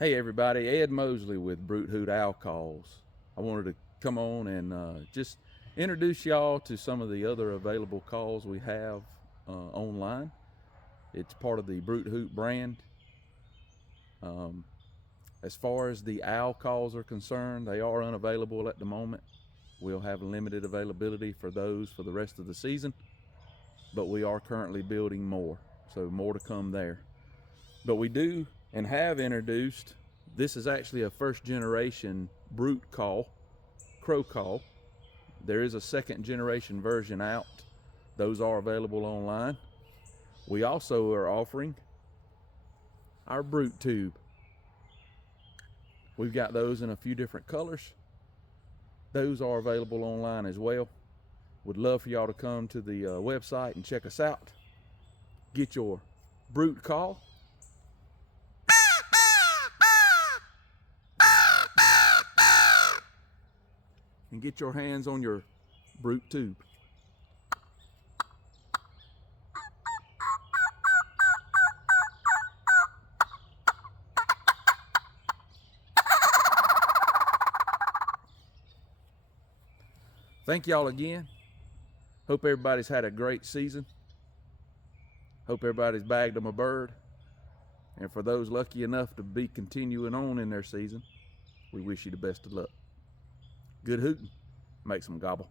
Hey everybody, Ed Mosley with Brute Hoot Owl Calls. I wanted to come on and just introduce y'all to some of the other available calls we have online. It's part of the Brute Hoot brand. Um, as far as the owl calls are concerned, they are unavailable at the moment. We'll have limited availability for those for the rest of the season, but we are currently building more, so more to come there. But we do and have introduced, this is actually a first generation brute call, crow call. There is a second generation version out. Those are available online. We also are offering our brute tube. We've got those in a few different colors. Those are available online as well. Would love for y'all to come to the website and check us out. Get your brute call and get your hands on your brute tube. Thank y'all again. Hope everybody's had a great season. Hope everybody's bagged them a bird. And for those lucky enough to be continuing on in their season, we wish you the best of luck. Good hooting. Make some gobble.